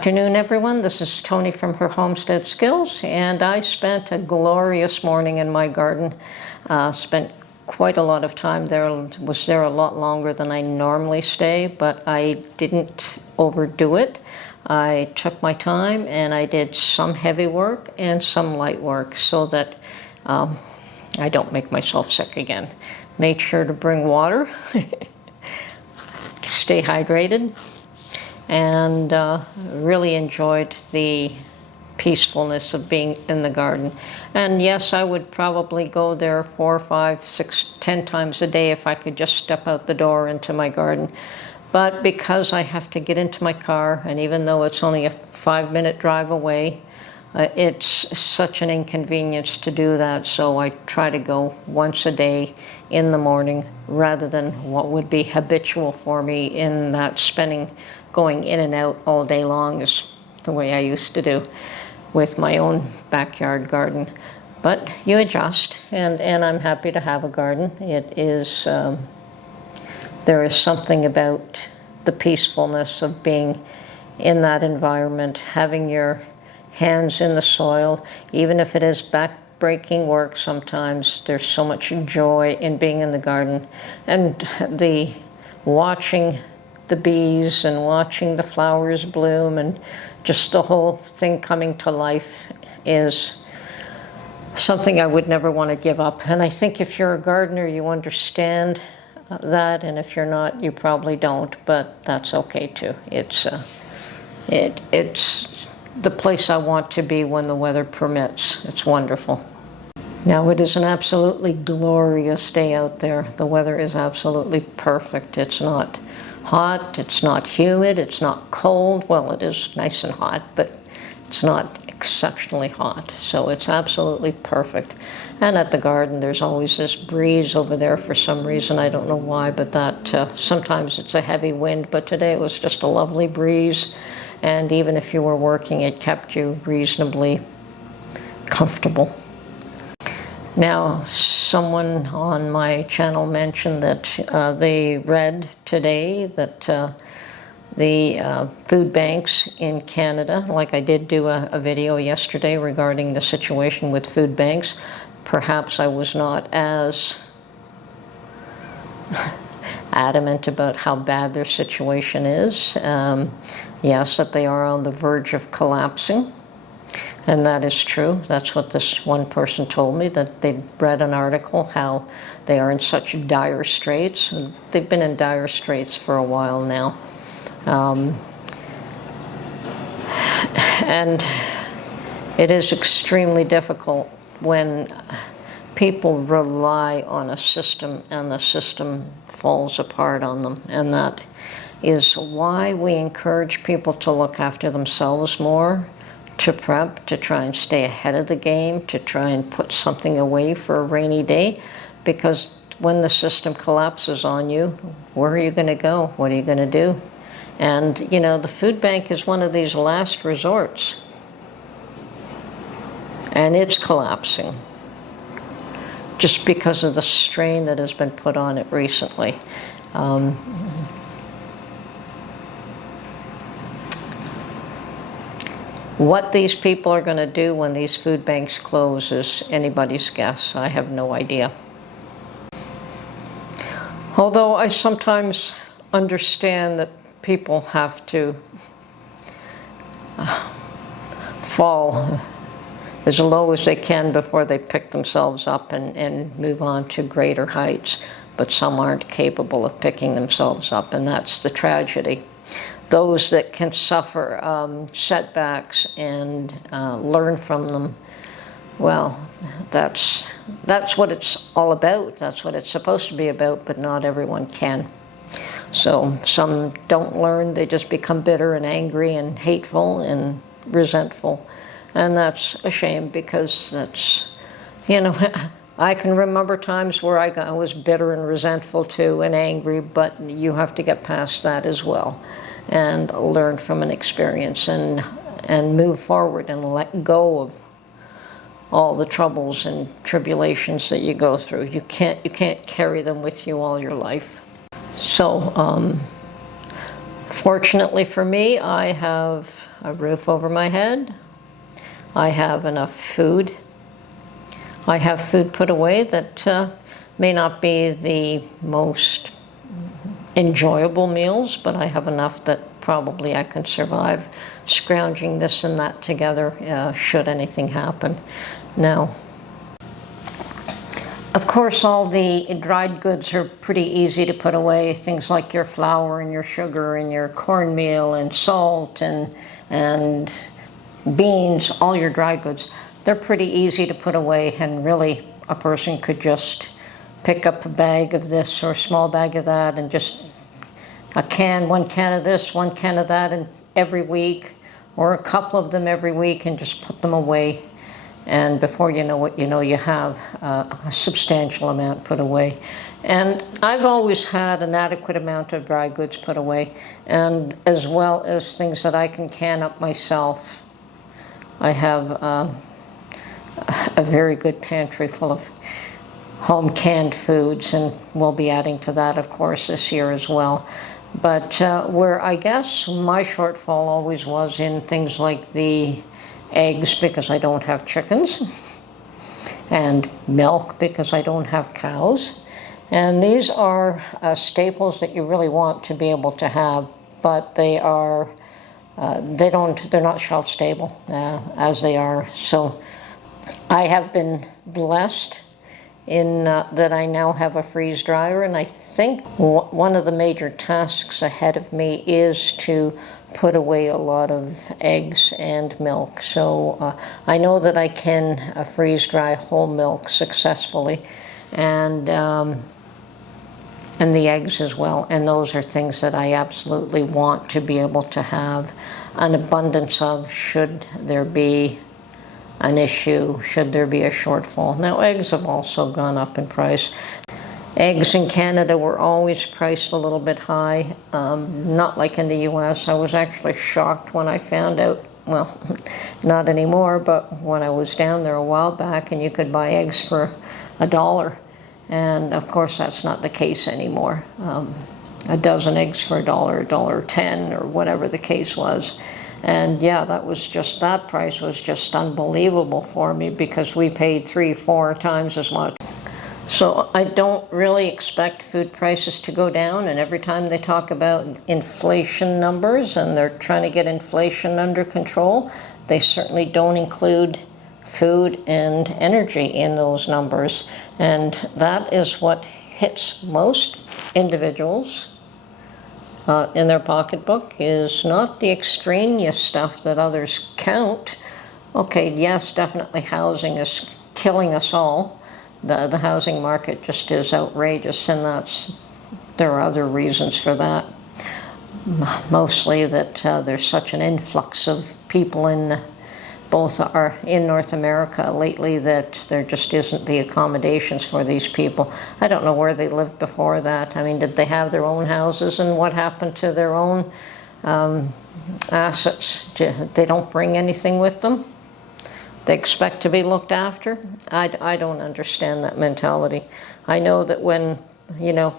Afternoon, everyone. This is Tony from her Homestead Skills, and I spent a glorious morning in my garden. Spent quite a lot of time there. Was there a lot longer than I normally stay, but I didn't overdo it. I took my time and I did some heavy work and some light work so that I don't make myself sick again. Made sure to bring water, stay hydrated, and really enjoyed the peacefulness of being in the garden. And yes, I would probably go there 4, 5, 6, 10 times a day if I could just step out the door into my garden. But because I have to get into my car, and even though it's only a 5-minute drive away, it's such an inconvenience to do that, so I try to go once a day in the morning rather than what would be habitual for me in that going in and out all day long is the way I used to do with my own backyard garden. But you adjust, and I'm happy to have a garden. It is, there is something about the peacefulness of being in that environment, having your hands in the soil, even if it is back-breaking work sometimes. There's so much joy in being in the garden, and the watching the bees and watching the flowers bloom and just the whole thing coming to life is something I would never want to give up. And I think if you're a gardener, you understand that, and if you're not, you probably don't, but that's okay too. It's the place I want to be when the weather permits. It's wonderful. Now, it is an absolutely glorious day out there. The weather is absolutely perfect. It's not hot, it's not humid, it's not cold. Well, it is nice and hot, but it's not exceptionally hot. So it's absolutely perfect. And at the garden, there's always this breeze over there for some reason. I don't know why, but that sometimes it's a heavy wind, but today it was just a lovely breeze. And even if you were working, it kept you reasonably comfortable. Now, someone on my channel mentioned that they read today that the food banks in Canada, like I did do a video yesterday regarding the situation with food banks. Perhaps I was not as adamant about how bad their situation is. Yes, that they are on the verge of collapsing. And that is true. That's what this one person told me, that they'd read an article how they are in such dire straits. They've been in dire straits for a while now. And it is extremely difficult when people rely on a system and the system falls apart on them. And that is why we encourage people to look after themselves more, to prep, to try and stay ahead of the game, to try and put something away for a rainy day, because when the system collapses on you, where are you going to go? What are you going to do? And, you know, the food bank is one of these last resorts, and it's collapsing just because of the strain that has been put on it recently. What these people are going to do when these food banks close is anybody's guess. I have no idea. Although I sometimes understand that people have to fall as low as they can before they pick themselves up and move on to greater heights. But some aren't capable of picking themselves up, and that's the tragedy. Those that can suffer setbacks and learn from them, well, that's what it's all about. That's what it's supposed to be about, but not everyone can. So some don't learn. They just become bitter and angry and hateful and resentful. And that's a shame, because that's, you know, I can remember times where I was bitter and resentful too and angry, but you have to get past that as well and learn from an experience and move forward and let go of all the troubles and tribulations that you go through. You can't carry them with you all your life. So Fortunately for me, I have a roof over my head. I have enough food. I have food put away that may not be the most enjoyable meals, but I have enough that probably I can survive scrounging this and that together should anything happen. Now, of course, all the dried goods are pretty easy to put away. Things like your flour and your sugar and your cornmeal and salt and beans, all your dry goods, they're pretty easy to put away, and really a person could just pick up a bag of this or a small bag of that and just one can of this, one can of that, and every week, or a couple of them every week, and just put them away. And before you know it, you have a substantial amount put away. And I've always had an adequate amount of dry goods put away, and as well as things that I can up myself. I have a very good pantry full of home canned foods, and we'll be adding to that, of course, this year as well. But where I guess my shortfall always was in things like the eggs, because I don't have chickens, and milk because I don't have cows. And these are staples that you really want to be able to have, but they are they're not shelf stable as they are. So I have been blessed in that I now have a freeze dryer, and I think one of the major tasks ahead of me is to put away a lot of eggs and milk. So I know that I can freeze dry whole milk successfully, and the eggs as well. And those are things that I absolutely want to be able to have an abundance of should there be an issue, should there be a shortfall. Now, eggs have also gone up in price. Eggs in Canada were always priced a little bit high, not like in the US. I was actually shocked when I found out, well, not anymore, but when I was down there a while back, and you could buy eggs for $1. And of course, that's not the case anymore. A dozen eggs for $1, $1.10, or whatever the case was. And yeah, that price was just unbelievable for me, because we paid 3-4 times as much. So I don't really expect food prices to go down, and every time they talk about inflation numbers and they're trying to get inflation under control, they certainly don't include food and energy in those numbers. And that is what hits most individuals in their pocketbook, is not the extraneous stuff that others count. Okay, yes, definitely housing is killing us all. The housing market just is outrageous, and there are other reasons for that. Mostly that there's such an influx of people in North America lately that there just isn't the accommodations for these people. I don't know where they lived before that. I mean, did they have their own houses, and what happened to their own assets? They don't bring anything with them? They expect to be looked after? I don't understand that mentality. I know that when,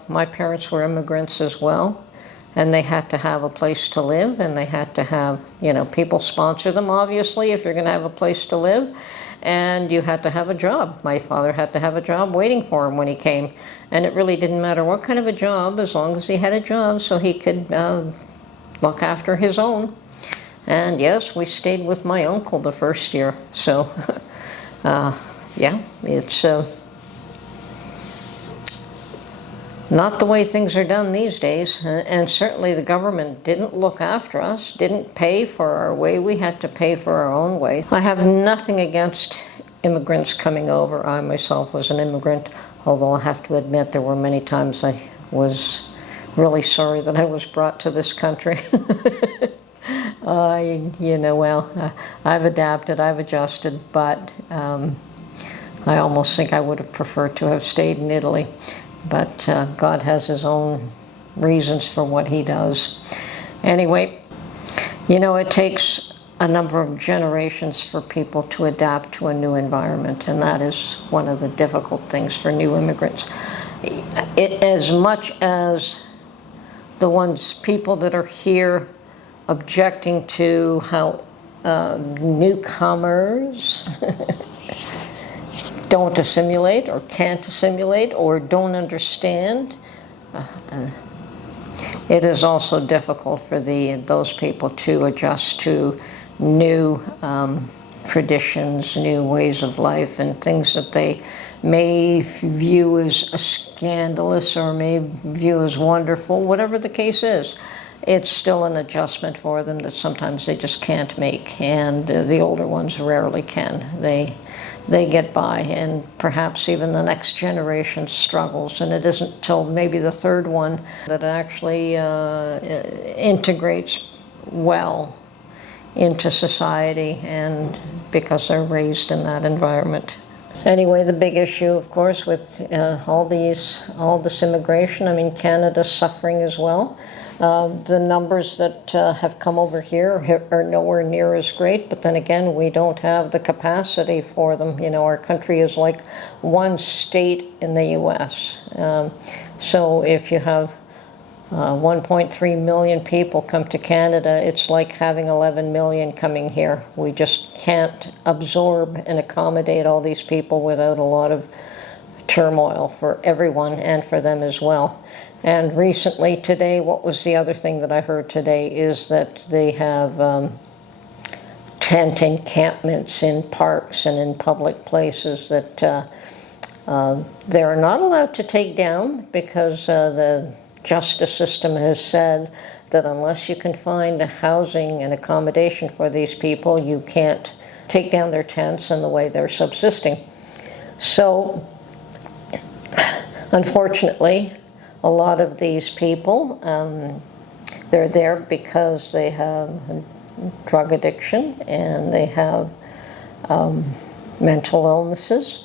my parents were immigrants as well, and they had to have a place to live, and they had to have, people sponsor them, obviously, if you're going to have a place to live, and you had to have a job. My father had to have a job waiting for him when he came, and it really didn't matter what kind of a job, as long as he had a job so he could look after his own. And yes, we stayed with my uncle the first year. So, yeah, it's not the way things are done these days. And certainly the government didn't look after us, didn't pay for our way. We had to pay for our own way. I have nothing against immigrants coming over. I myself was an immigrant, although I have to admit there were many times I was really sorry that I was brought to this country. I've adapted, I've adjusted, but I almost think I would have preferred to have stayed in Italy. But God has his own reasons for what he does. Anyway, it takes a number of generations for people to adapt to a new environment, and that is one of the difficult things for new immigrants. As much as the people that are here objecting to how newcomers don't assimilate or can't assimilate or don't understand. It is also difficult for those people to adjust to new traditions, new ways of life, and things that they may view as scandalous or may view as wonderful. Whatever the case is, it's still an adjustment for them that sometimes they just can't make, and the older ones rarely can. They get by, and perhaps even the next generation struggles, and it isn't till maybe the third one that it actually integrates well into society, and because they're raised in that environment. Anyway, the big issue, of course, with all this immigration, I mean, Canada's suffering as well. The numbers that have come over here are nowhere near as great, but then again, we don't have the capacity for them. You know, our country is like one state in the U.S. So if you have 1.3 million people come to Canada, it's like having 11 million coming here. We just can't absorb and accommodate all these people without a lot of turmoil for everyone and for them as well. And recently, today, what was the other thing that I heard today is that they have tent encampments in parks and in public places that they're not allowed to take down because the justice system has said that unless you can find housing and accommodation for these people, you can't take down their tents and the way they're subsisting. So, unfortunately, a lot of these people, they're there because they have drug addiction and they have mental illnesses.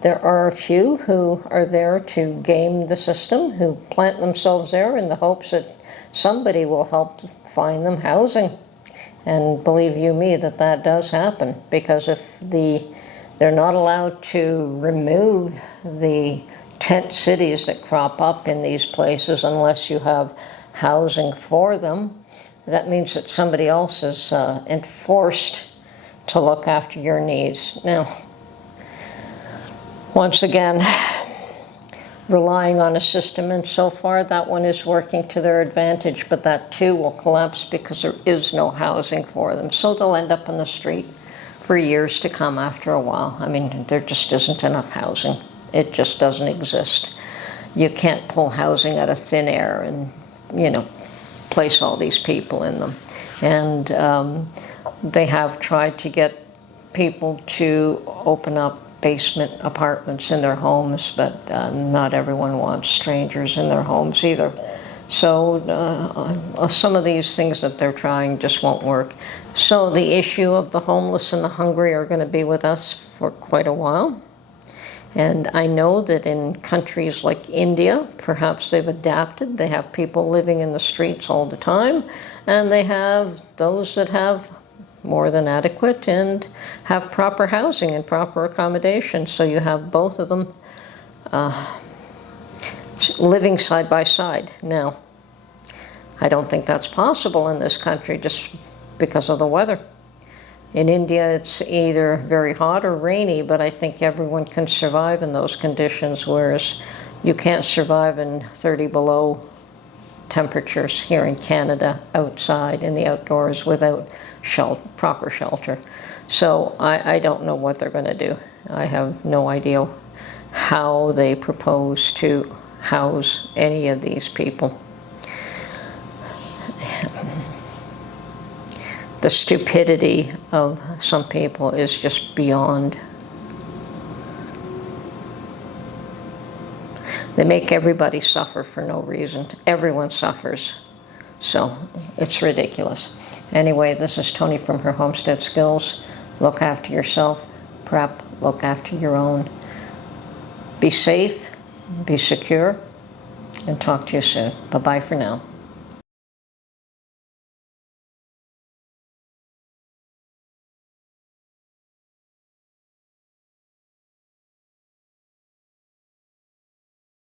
There are a few who are there to game the system, who plant themselves there in the hopes that somebody will help find them housing. And believe you me that that does happen, because if they're not allowed to remove the tent cities that crop up in these places unless you have housing for them, that means that somebody else is enforced to look after your needs. Now, once again, relying on a system, and so far that one is working to their advantage, but that too will collapse because there is no housing for them. So they'll end up on the street for years to come after a while. I mean, there just isn't enough housing. It just doesn't exist. You can't pull housing out of thin air and, you know, place all these people in them. And they have tried to get people to open up basement apartments in their homes, but not everyone wants strangers in their homes either. So some of these things that they're trying just won't work. So the issue of the homeless and the hungry are going to be with us for quite a while. And I know that in countries like India, perhaps they've adapted. They have people living in the streets all the time, and they have those that have more than adequate and have proper housing and proper accommodation. So you have both of them living side by side. Now, I don't think that's possible in this country just because of the weather. In India, it's either very hot or rainy, but I think everyone can survive in those conditions, whereas you can't survive in 30 below temperatures here in Canada outside in the outdoors without proper shelter. So I don't know what they're going to do. I have no idea how they propose to house any of these people. The stupidity of some people is just beyond. They make everybody suffer for no reason. Everyone suffers. So it's ridiculous. Anyway, this is Tony from her Homestead Skills. Look after yourself, prep, look after your own. Be safe, be secure, and talk to you soon. Bye-bye for now.